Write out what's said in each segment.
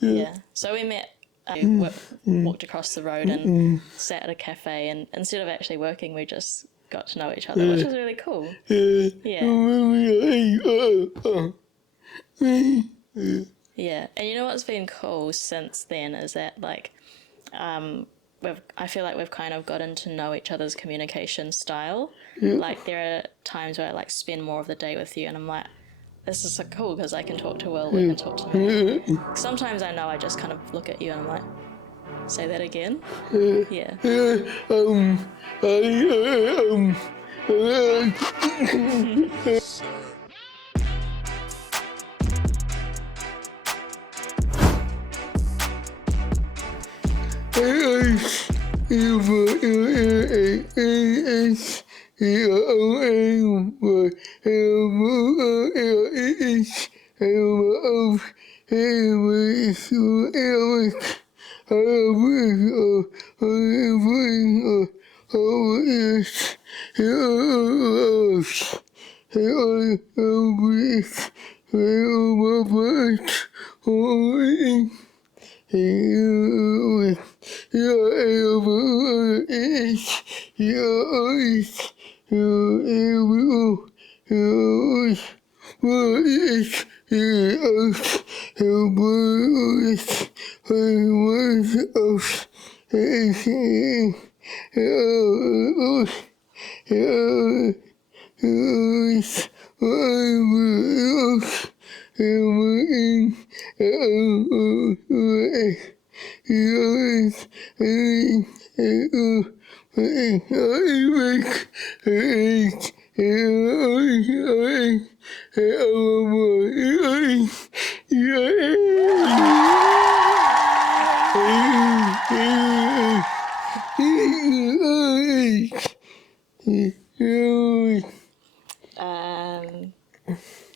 Yeah. So we met, walked across the road and sat at a cafe, and instead of actually working, we just got to know each other, which was really cool. Yeah. Yeah. And you know what's been cool since then is that, like, I feel like we've kind of gotten to know each other's communication style. Like, there are times where I, like, spend more of the day with you, and I'm like, this is so cool because I can talk to Will, Will can talk to me. Sometimes I know I just kind of look at you and I'm like, say that again? Yeah.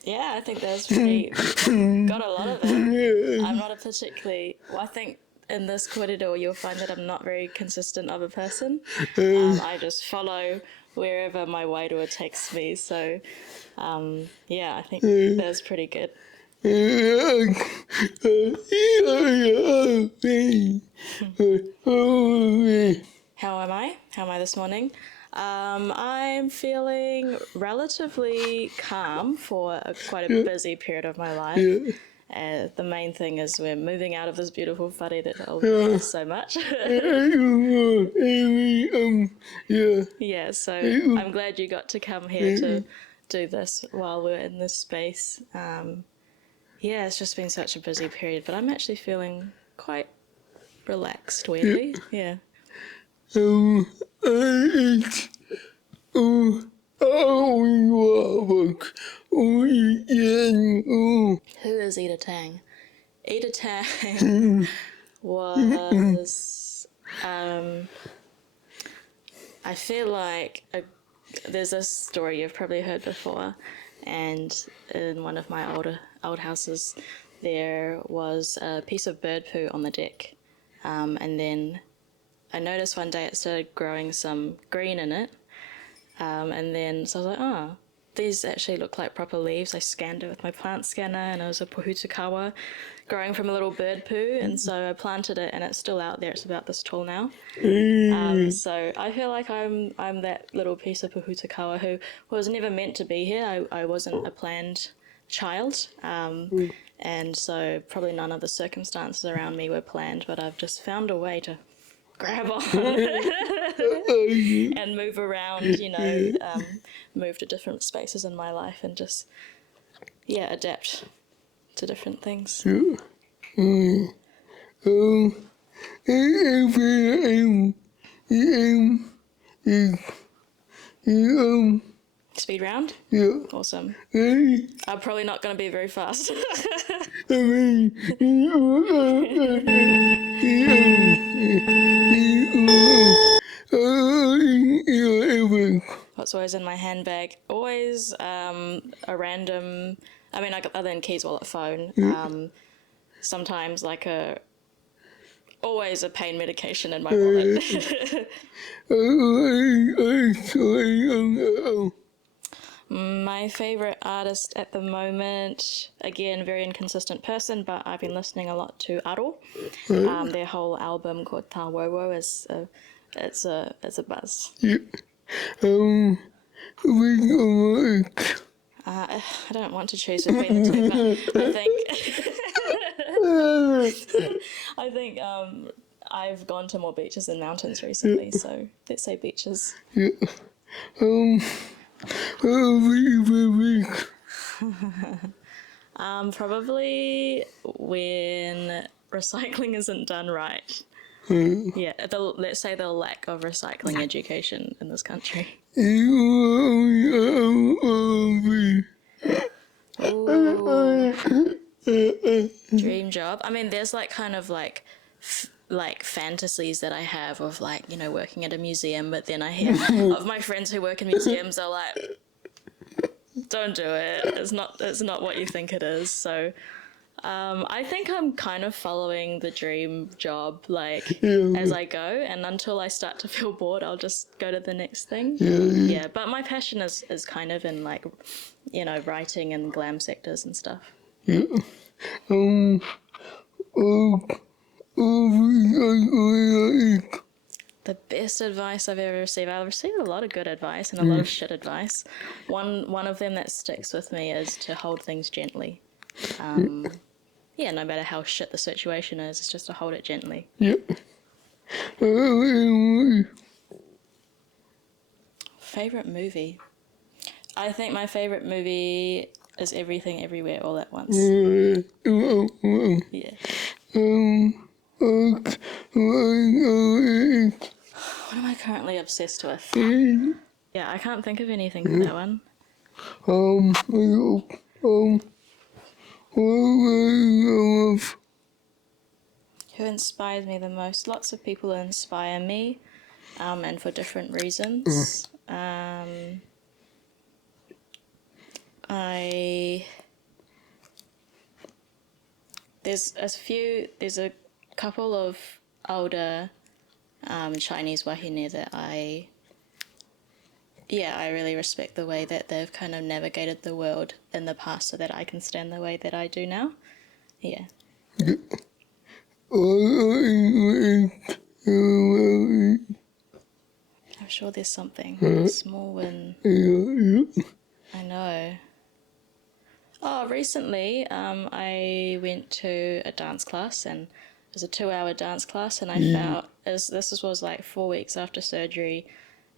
Yeah, I think that's pretty, got a lot of it. I'm not a particularly, well, I think in this kōrero you'll find that I'm not very consistent of a person. I just follow wherever my wairua takes me, so yeah, I think that's pretty good. How am I? How am I this morning? I'm feeling relatively calm for quite a busy period of my life. The main thing is we're moving out of this beautiful whare that I love so much. Yeah, so I'm glad you got to come here to do this while we're in this space. Yeah, it's just been such a busy period, but I'm actually feeling quite relaxed, weirdly. Yeah. Who is Eda Tang? Eda Tang was, I feel like there's a story you've probably heard before, and in one of my old houses there was a piece of bird poo on the deck, and then I noticed one day it started growing some green in it, and then so I was like, oh, these actually look like proper leaves. I scanned it with my plant scanner, and it was a pohutakawa growing from a little bird poo, and so I planted it, and it's still out there. It's about this tall now. So I feel like I'm that little piece of pohutakawa who was never meant to be here. I wasn't a planned child, and so probably none of the circumstances around me were planned, but I've just found a way to grab on and move around, you know, move to different spaces in my life and just, yeah, adapt to different things. Speed round? Yeah. Awesome. I'm probably not going to be very fast. What's always in my handbag? Always a random, I mean, like, other than keys, wallet, phone, sometimes like always a pain medication in my wallet. My favourite artist at the moment, again, very inconsistent person, but I've been listening a lot to Aro. Their whole album called Ta Wowo is it's a buzz. Yeah. I don't want to choose between the two, but I think I've gone to more beaches than mountains recently, so let's say beaches. Yeah. Probably when recycling isn't done right. Yeah, let's say the lack of recycling education in this country. Ooh. Dream job. I mean, there's like kind of like fantasies that I have of like, you know, working at a museum, but then I hear of my friends who work in museums are like, don't do it. It's not what you think it is. So I think I'm kind of following the dream job as I go, and until I start to feel bored, I'll just go to the next thing. Yeah, but my passion is kind of in like, you know, writing and glam sectors and stuff. Yeah. The best advice I've ever received. I've received a lot of good advice and a lot of shit advice. One of them that sticks with me is to hold things gently. Yeah, no matter how shit the situation is, it's just to hold it gently. Yeah. Favorite movie? I think my favorite movie is Everything Everywhere All at Once. Yeah. What am I currently obsessed with? Yeah, I can't think of anything for that one. Who inspires me the most? Lots of people inspire me, and for different reasons. There's a couple of older Chinese wahine that I really respect the way that they've kind of navigated the world in the past so that I can stand the way that I do now. Yeah. I'm sure there's something. A small win. I know. Oh, recently I went to a dance class, and it was a 2-hour dance class, and I felt this was like 4 weeks after surgery,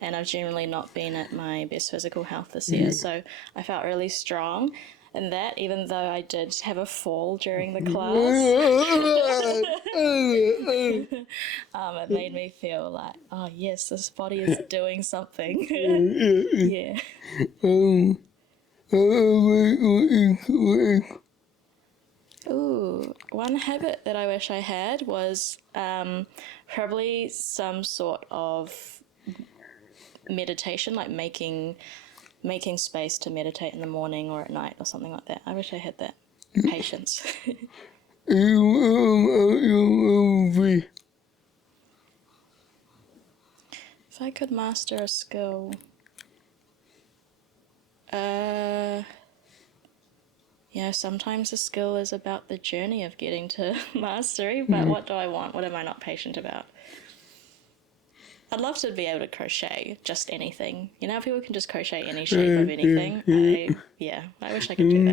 and I've generally not been at my best physical health this year, so I felt really strong in that, even though I did have a fall during the class. It made me feel like, oh yes, this body is doing something. Yeah. Ooh, one habit that I wish I had was probably some sort of meditation, like making space to meditate in the morning or at night or something like that. I wish I had that patience. If I could master a skill, sometimes a skill is about the journey of getting to mastery, but what do I want? What am I not patient about? I'd love to be able to crochet just anything. You know how people can just crochet any shape of anything? I wish I could do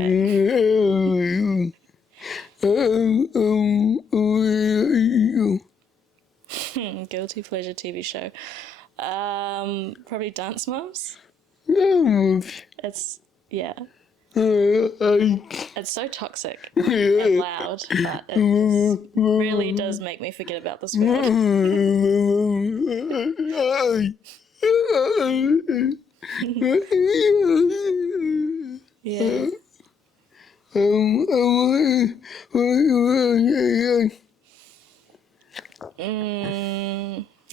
that. Guilty pleasure TV show. Probably Dance Moms. It's so toxic and loud, but it really does make me forget about this world. Yeah.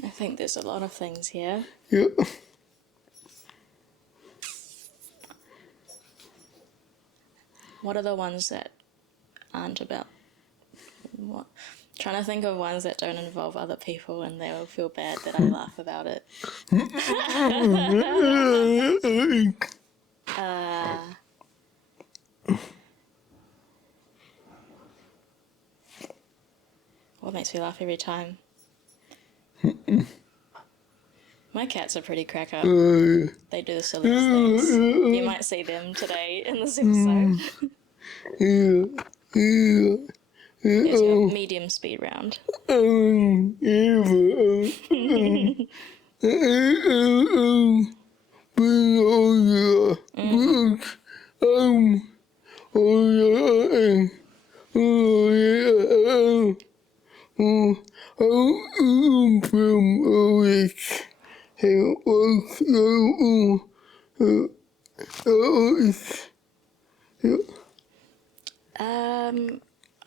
I think there's a lot of things here. Yeah. What are the ones that aren't about what? Trying to think of ones that don't involve other people and they will feel bad that I laugh about it. What makes me laugh every time? My cats are pretty crack up. They do the silliest things. You might see them today in this episode. There's your medium speed round.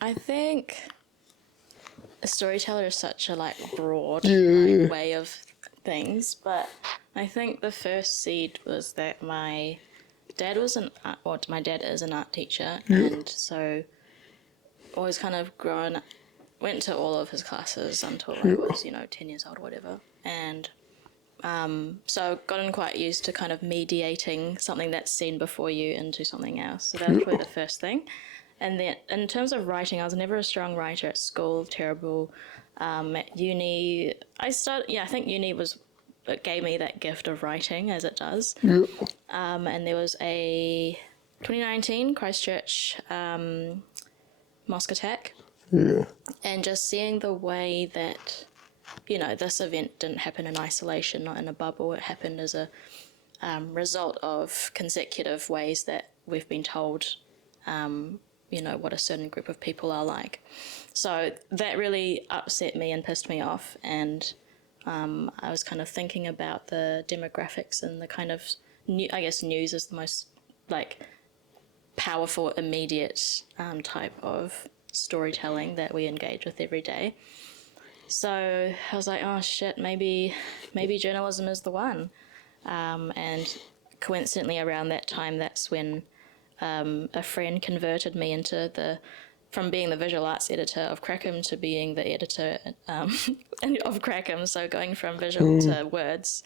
I think a storyteller is such a broad way of things, but I think the first seed was that my dad was my dad is an art teacher, and so always kind of went to all of his classes until I was 10 years old or whatever, and so gotten quite used to kind of mediating something that's seen before you into something else. So that was probably the first thing. And then in terms of writing, I was never a strong writer at school, terrible. At uni, I think uni it gave me that gift of writing, as it does. And there was a 2019 Christchurch mosque attack. And just seeing the way that, this event didn't happen in isolation, not in a bubble. It happened as a result of consecutive ways that we've been told what a certain group of people are like. So that really upset me and pissed me off, and I was kind of thinking about the demographics and the kind of news is the most powerful, immediate type of storytelling that we engage with every day. So I was like, oh shit, maybe journalism is the one. And coincidentally around that time, that's when a friend converted me from being the visual arts editor of Crackham to being the editor of Crackham, so going from visual to words.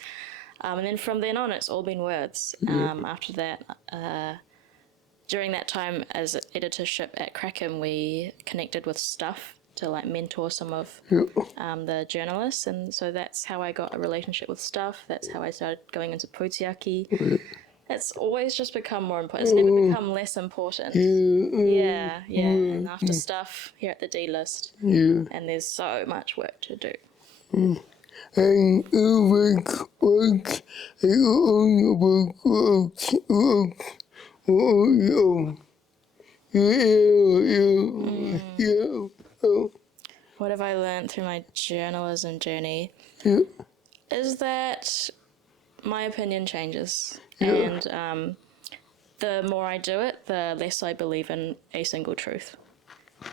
And then from then on, it's all been words. After that, during that time as editorship at Crackham, we connected with Stuff to mentor some of the journalists, and so that's how I got a relationship with Stuff. That's how I started going into Putiaki. It's always just become more important. It's never become less important. Yeah. And after Stuff, here at the D list. And there's so much work to do. And work What have I learned through my journalism journey? Is that my opinion changes. And the more I do it, the less I believe in a single truth.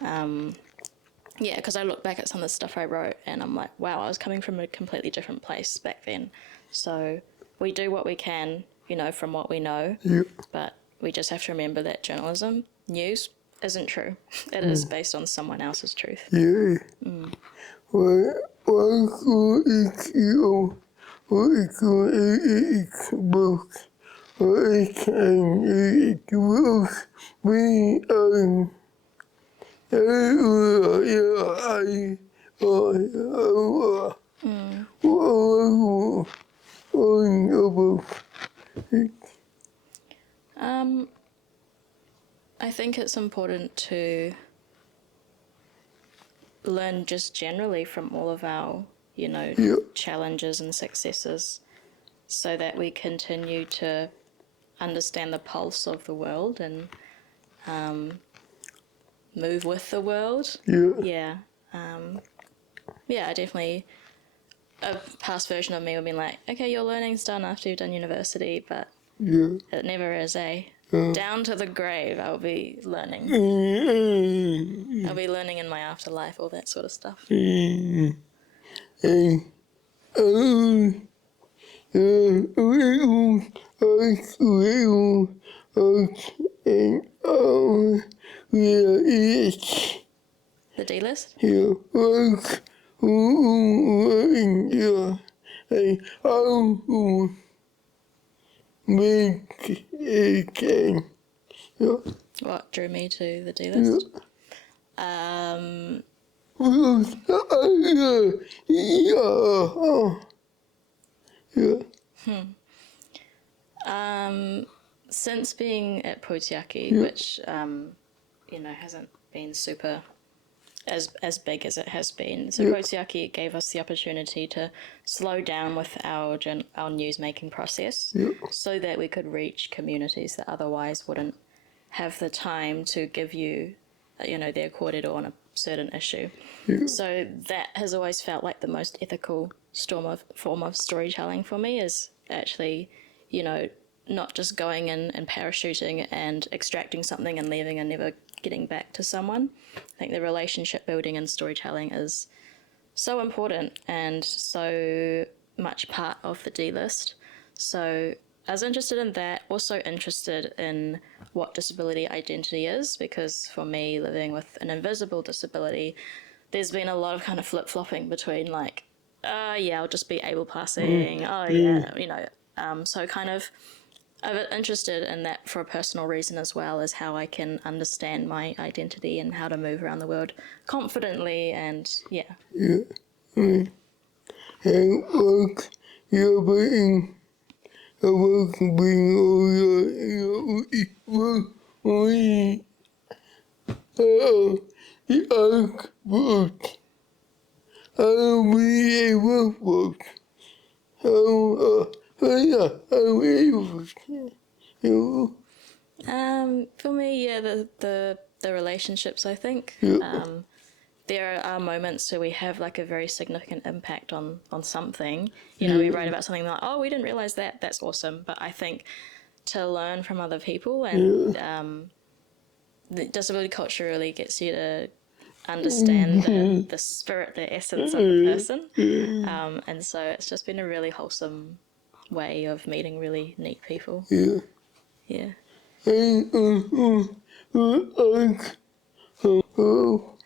Because I look back at some of the stuff I wrote and I'm like, wow, I was coming from a completely different place back then. So we do what we can, from what we know. But we just have to remember that journalism, news, isn't true. It is based on someone else's truth. I think it's important to learn just generally from all of our, challenges and successes, so that we continue to understand the pulse of the world and move with the world. I definitely, a past version of me would be like, okay, your learning's done after you've done university, but it never is, down to the grave, I'll be learning. I'll be learning in my afterlife, all that sort of stuff. The D list? make it can. Yeah. What drew me to the D-list? Since being at Putiaki, which hasn't been super as big as it has been. So Putiaki gave us the opportunity to slow down with our news making process, so that we could reach communities that otherwise wouldn't have the time to give you, their kōrero on a certain issue. So that has always felt like the most ethical form of storytelling for me, is actually, not just going in and parachuting and extracting something and leaving and never getting back to someone. I think the relationship building and storytelling is so important and so much part of the D-list. So I was interested in that, also interested in what disability identity is, because for me, living with an invisible disability, there's been a lot of kind of flip-flopping between like, I'll just be able passing, so kind of I'm interested in that for a personal reason as well, as how I can understand my identity and how to move around the world confidently and And work, you're being a work being all your the work. I'll be able to work. For me, the relationships, I think. There are moments where we have like a very significant impact on something. We write about something like, we didn't realize that. That's awesome. But I think to learn from other people and the disability culture really gets you to understand the spirit, the essence of the person. And so it's just been a really wholesome way of meeting really neat people. Yeah.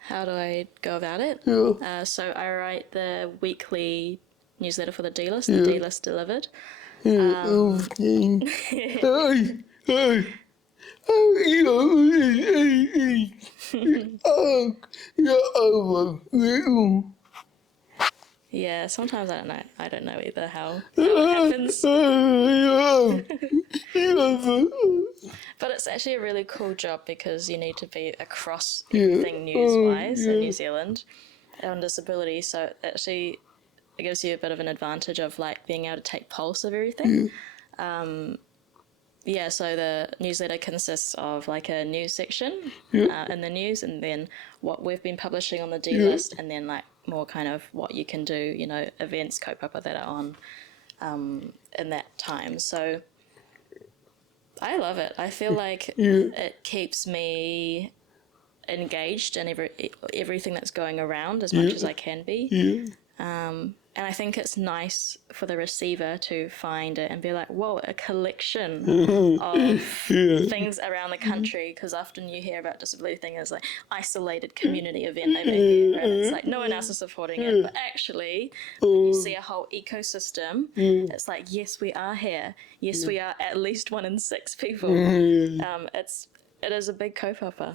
How do I go about it? So I write the weekly newsletter for the D-list, the D-list delivered. Yeah, sometimes I don't know either how it happens. But it's actually a really cool job because you need to be across everything news-wise in New Zealand on disability. So actually it gives you a bit of an advantage of like being able to take pulse of everything. So the newsletter consists of like a news section in the news, and then what we've been publishing on the D-list, and then like more kind of what you can do, events, kaupapa that are on in that time. So I love it. I feel like it keeps me engaged in everything that's going around as much as I can be. And I think it's nice for the receiver to find it and be like, whoa, a collection of things around the country, because often you hear about disability thing as like isolated community event over here, and it's like no one else is supporting it. But actually, when you see a whole ecosystem, it's like, yes, we are here. Yes, we are at least 1 in 6 people. It is a big kaupapa.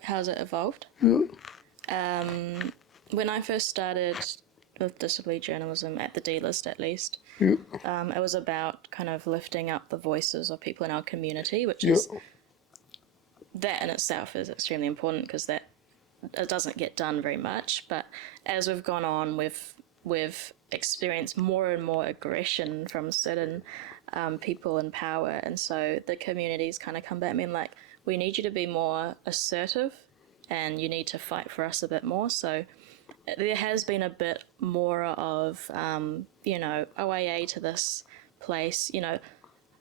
How's it evolved? When I first started with disability journalism at the D-list, at least, it was about kind of lifting up the voices of people in our community, which is that in itself is extremely important, because that it doesn't get done very much. But as we've gone on, we've experienced more and more aggression from certain people in power, and so the communities kind of come back and like, we need you to be more assertive, and you need to fight for us a bit more. So there has been a bit more of OAA to this place.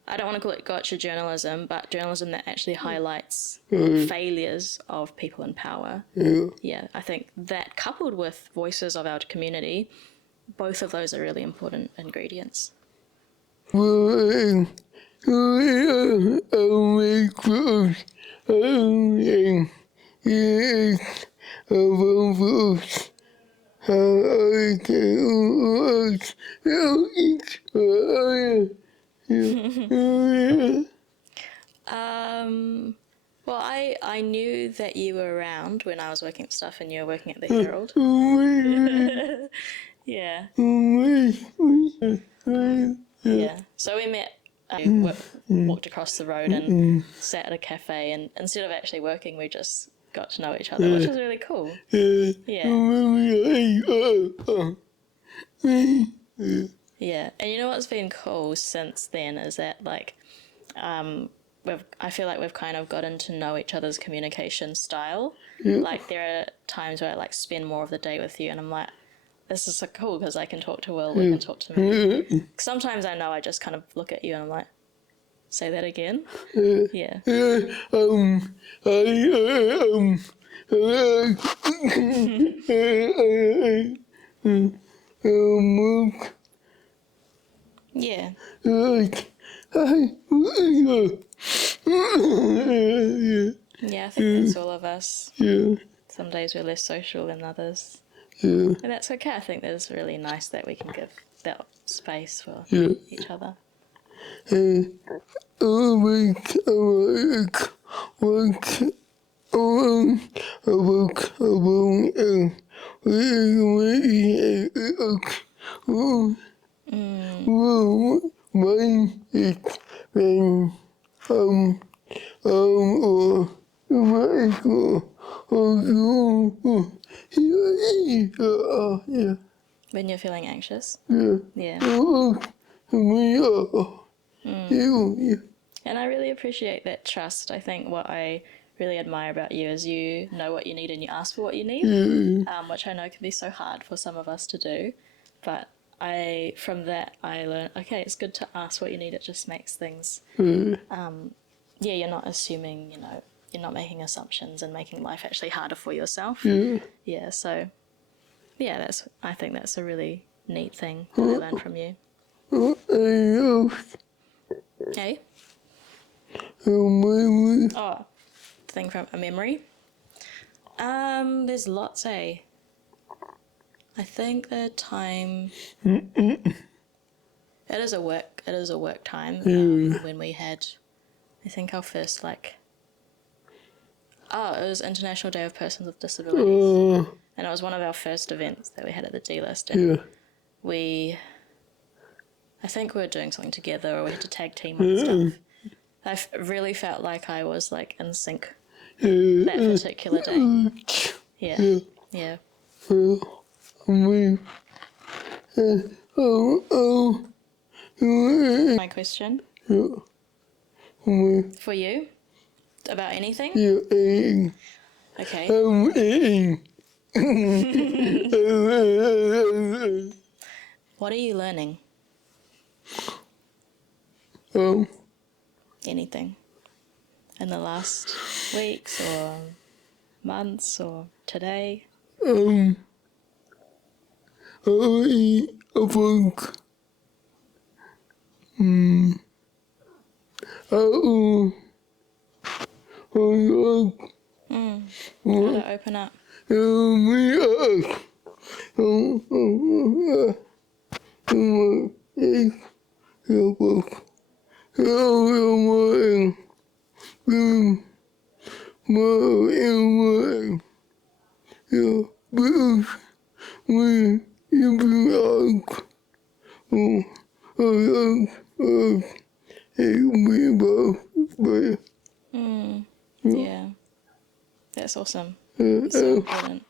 I don't want to call it gotcha journalism, but journalism that actually highlights failures of people in power. I think that coupled with voices of our community both of those are really important ingredients. Well, I'll make clothes. Yes, about those. How I can eat. Well, I knew that you were around when I was working at stuff and you were working at the Herald. Yeah. Yeah. So we met, walked across the road and sat at a cafe, and instead of actually working, we just got to know each other, which was really cool. Yeah. Yeah. And you know what's been cool since then is that, like, I feel like we've kind of gotten to know each other's communication style. Like, there are times where I, like, spend more of the day with you, and I'm like, this is so cool because I can talk to Will, Will can talk to me. Sometimes I know I just kind of look at you and I'm like, say that again? Yeah. Yeah. Yeah, I think that's all of us. Some days we're less social than others. And that's okay. I think that's really nice that we can give that space for each other. When you're feeling anxious. Yeah. And I really appreciate that trust. I think what I really admire about you is you know what you need and you ask for what you need, which I know can be so hard for some of us to do. But from that I learned, okay, it's good to ask what you need. It just makes things, you're not assuming, you're not making assumptions and making life actually harder for yourself. Yeah, so, yeah, I think that's a really neat thing that I learned from you. Hey? Oh, thing from a memory? There's lots, eh? I think the time... It is a work time, when we had, I think our first, it was International Day of Persons with Disabilities. And it was one of our first events that we had at the D-List. And I think we were doing something together, or we had to tag team on stuff. I really felt like I was, in sync that particular day. Yeah. My question? For you? About anything? Okay. What are you learning? Anything? In the last weeks or months or today? I think How to open up? Yeah. That's awesome. It's so important.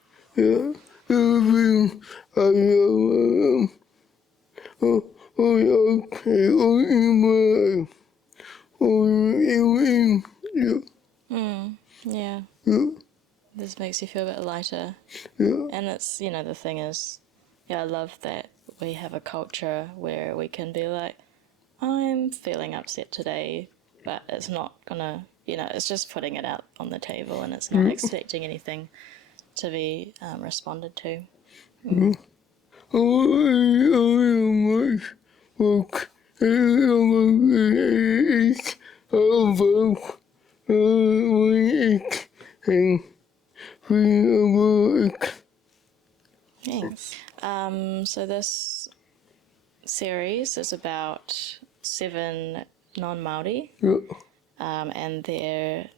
Yeah. This makes you feel a bit lighter. And it's, the thing is, I love that we have a culture where we can be like, I'm feeling upset today, but it's not gonna, it's just putting it out on the table and it's not expecting anything to be responded to. Thanks. So this series is about 7 non-Māori and their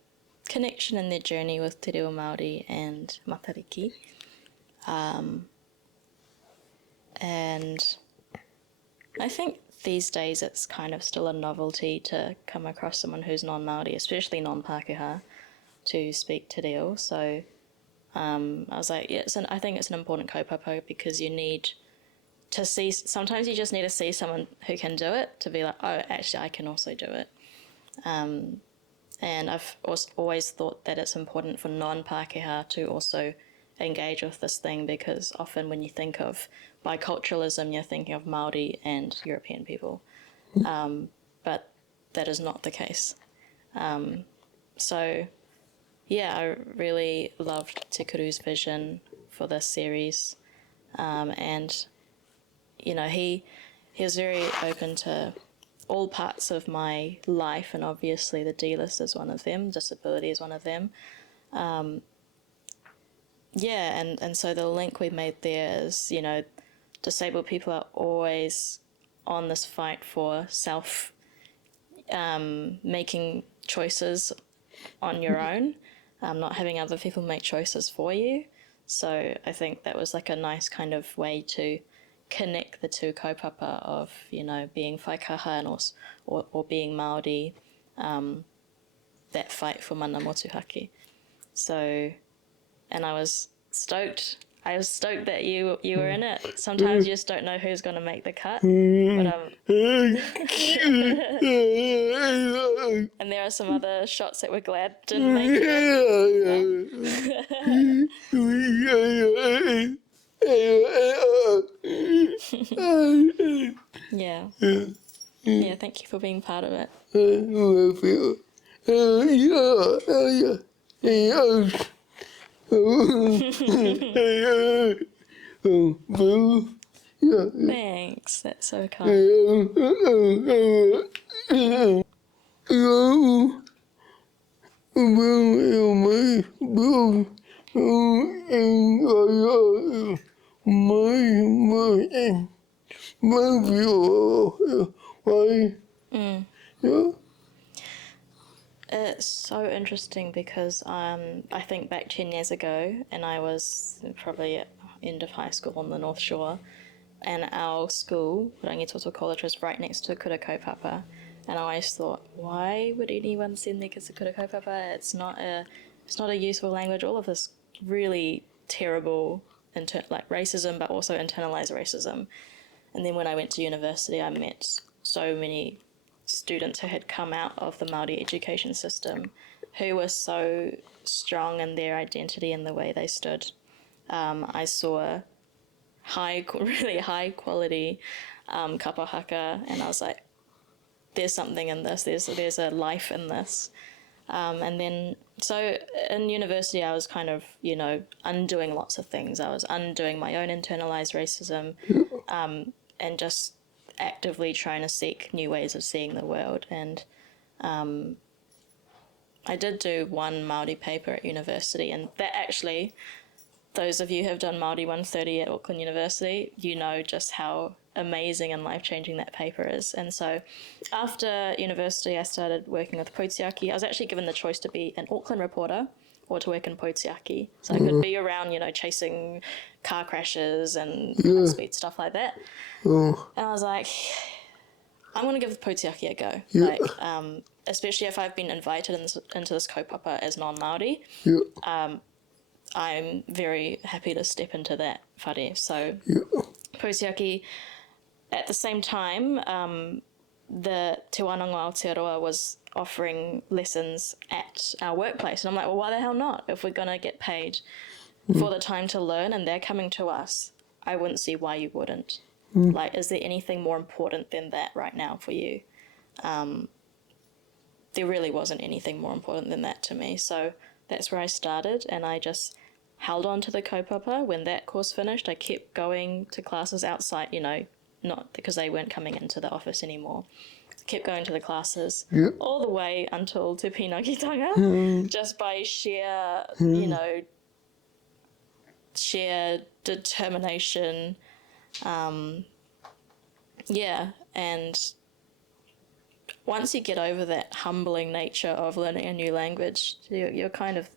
connection and their journey with Te Reo Māori and Matariki. And I think these days it's kind of still a novelty to come across someone who's non-Māori, especially non-Pākehā, to speak Te Reo. So I was like, yeah, I think it's an important kaupapa because you need to see, sometimes you just need to see someone who can do it to be like, oh, actually, I can also do it. And I've always thought that it's important for non-Pākehā to also engage with this thing because often when you think of biculturalism, you're thinking of Māori and European people. But that is not the case. So, yeah, I really loved Te Kuru's vision for this series. And, you know, he was very open to all parts of my life, and obviously the D-list is one of them, disability is one of them. And so the link we made there is, you know, disabled people are always on this fight for making choices on your own, not having other people make choices for you. So I think that was like a nice kind of way to connect the two kaupapa of, you know, being whaikaha and also, or being Māori, that fight for mana motuhake. So, and I was stoked that you were in it. Sometimes you just don't know who's going to make the cut. But, and there are some other shots that we're glad didn't make it. Yeah. Yeah, thank you for being part of it. Thanks, that's so kind. It's so interesting because I think back 10 years ago, and I was probably at end of high school on the North Shore, and our school, Rangitoto College, was right next to Kura Kaupapa, and I always thought, why would anyone send their kids to Kura Kaupapa? It's not a useful language. All of this really terrible like racism, but also internalized racism. And then when I went to university, I met so many students who had come out of the Māori education system who were so strong in their identity and the way they stood. I saw really high quality kapa haka, and I was like, there's something in this, there's a life in this. And then, so in university, I was kind of, you know, undoing lots of things. I was undoing my own internalized racism, and just actively trying to seek new ways of seeing the world. And I did do one Māori paper at university, and that actually, those of you who have done Māori 130 at Auckland University, you know just how amazing and life-changing that paper is. And so after university, I started working with Poutiaki. I was actually given the choice to be an Auckland reporter or to work in Poutiaki. So I could be around, you know, chasing car crashes and high-speed stuff like that. And I was like, I'm going to give Poutiaki a go. Like, especially if I've been invited into this kaupapa as non-Māori. I'm very happy to step into that whare. So Poutiaki, at the same time, the Te Wānanga Aotearoa was offering lessons at our workplace. And I'm like, well, why the hell not? If we're going to get paid for the time to learn and they're coming to us, I wouldn't see why you wouldn't. Like, is there anything more important than that right now for you? There really wasn't anything more important than that to me. So that's where I started, and I just held on to the kaupapa. When that course finished, I kept going to classes outside, you know, not because they weren't coming into the office anymore. Kept going to the classes all the way until Te Pinakitanga, just by sheer, you know, sheer determination. And once you get over that humbling nature of learning a new language, you're kind of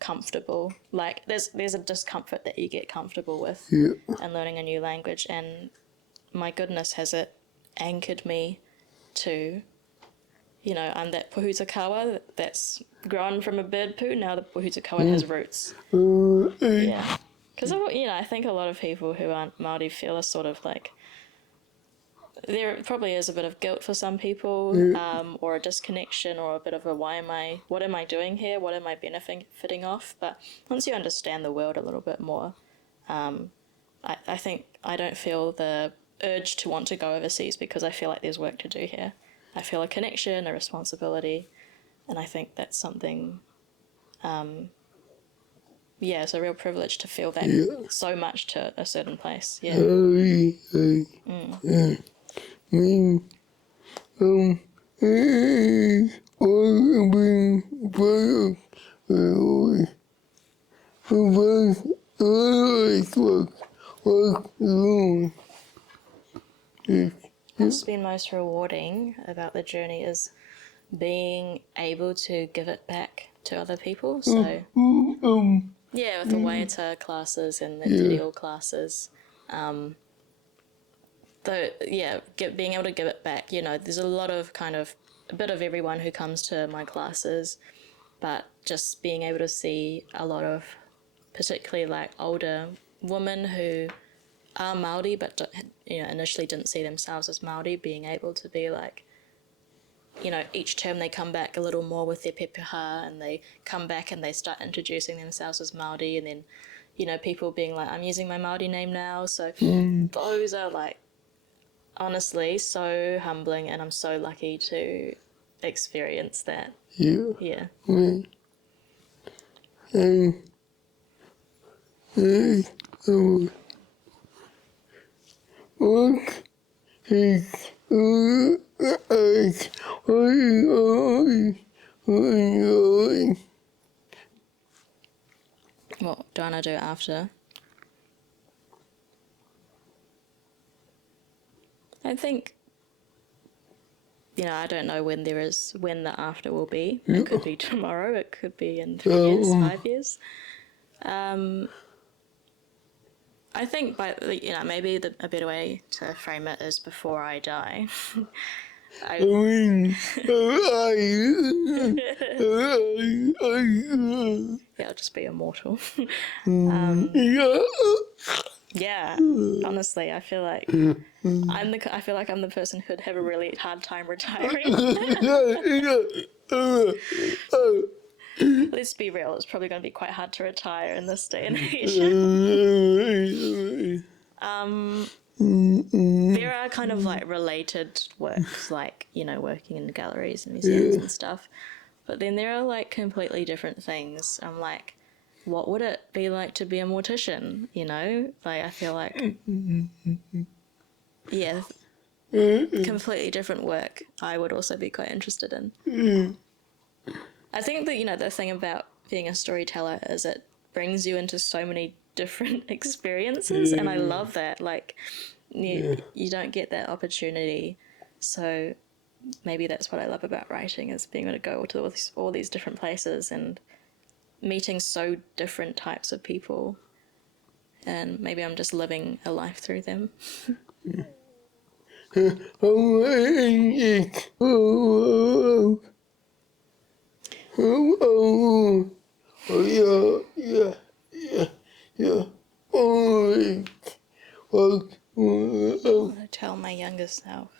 comfortable. Like there's a discomfort that you get comfortable with in learning a new language, and my goodness, has it anchored me to, you know, I'm that pohutakawa that's grown from a bird poo. Now the pohutakawa has roots. Yeah, because, you know, I think a lot of people who aren't Māori feel a sort of like, there probably is a bit of guilt for some people, or a disconnection, or a bit of a what am I doing here? What am I benefiting off? But once you understand the world a little bit more, I think I don't feel the urge to want to go overseas because I feel like there's work to do here. I feel a connection, a responsibility, and I think that's something, it's a real privilege to feel that so much to a certain place. Yeah. Me, all being part of always work alone. What's been most rewarding about the journey is being able to give it back to other people. So, with the Waiata classes and the Te Reo classes, being able to give it back, you know, there's a lot of a bit of everyone who comes to my classes, but just being able to see a lot of particularly like older women who are Māori but, you know, initially didn't see themselves as Māori, being able to be like, you know, each term they come back a little more with their pepeha, and they come back and they start introducing themselves as Māori, and then, you know, people being like, I'm using my Māori name now. So those are like, honestly, so humbling, and I'm so lucky to experience that. Yeah. Work is What do I want to do after? I think, you know, I don't know when the after will be. It could be tomorrow, it could be in 3 years, 5 years. I think maybe a better way to frame it is before I die. I'll just be immortal. Yeah, honestly, I feel like I'm the person who'd have a really hard time retiring. Let's be real, it's probably going to be quite hard to retire in this day and age. There are kind of like related works, like, you know, working in galleries and museums and stuff. But then there are like completely different things. I'm like, what would it be like to be a mortician? You know, like I feel like, completely different work I would also be quite interested in. I think that, you know, the thing about being a storyteller is it brings you into so many different experiences, and I love that. Like, you don't get that opportunity, so maybe that's what I love about writing, is being able to go to all these different places and meeting so different types of people, and maybe I'm just living a life through them. What would I tell my younger self?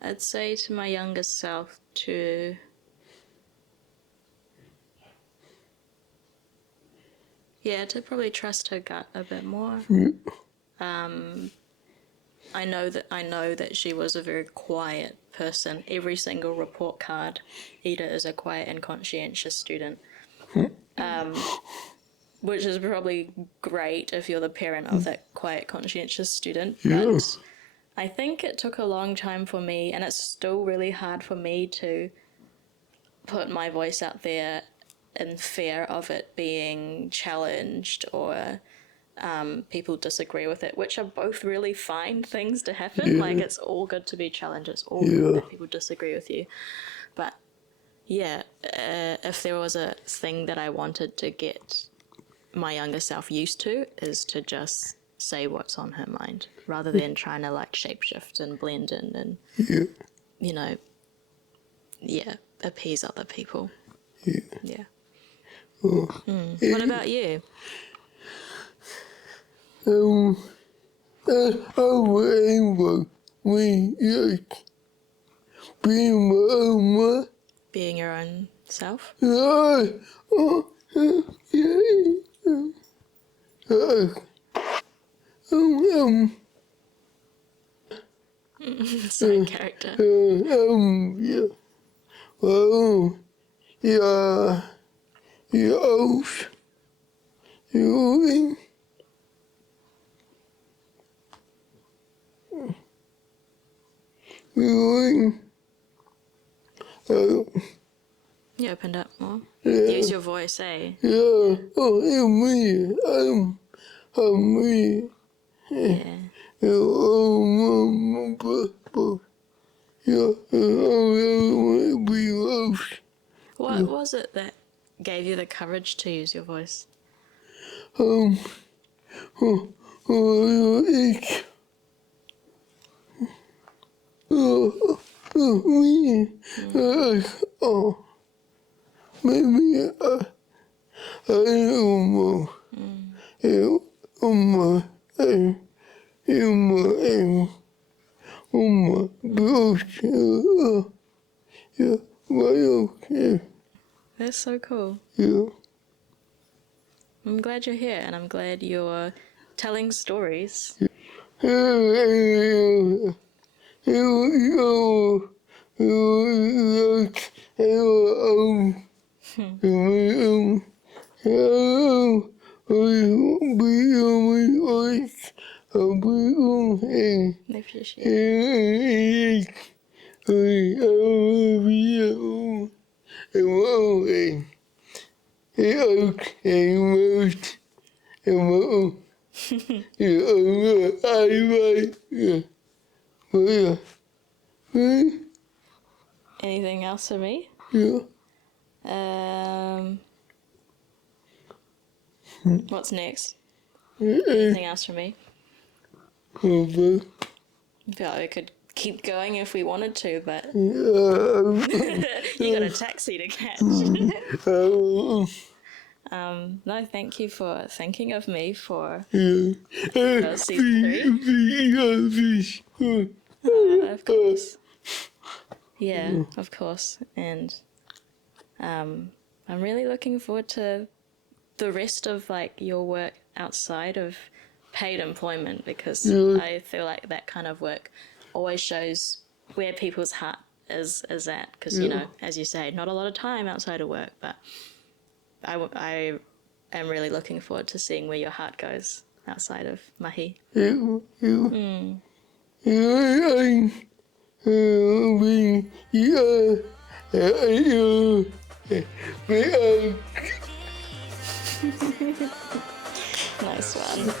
I'd say to my younger self to probably trust her gut a bit more. I know that she was a very quiet person. Every single report card, Eda is a quiet and conscientious student. Which is probably great if you're the parent of that quiet, conscientious student. But I think it took a long time for me, and it's still really hard for me to put my voice out there in fear of it being challenged or people disagree with it, which are both really fine things to happen. Like, it's all good to be challenged. It's all good that people disagree with you. But yeah, if there was a thing that I wanted to get my younger self used to, is to just say what's on her mind rather than trying to like shapeshift and blend in and you know, appease other people. What about you? Being your own self? Side character. You opened up more. Use your voice, eh? Yeah. What was it that gave you the courage to use your voice? Maybe I don't know. That's so cool. I'm glad you're here, and I'm glad you're telling stories. Anything else for me? What's next? Anything else for me? I feel like we could keep going if we wanted to, but you got a taxi to catch. No, thank you for thinking of me for season 3. Of course. Yeah, of course. And I'm really looking forward to the rest of like your work outside of paid employment, because I feel like that kind of work always shows where people's heart is at, because you know, as you say, not a lot of time outside of work, but I am really looking forward to seeing where your heart goes outside of mahi. Nice one.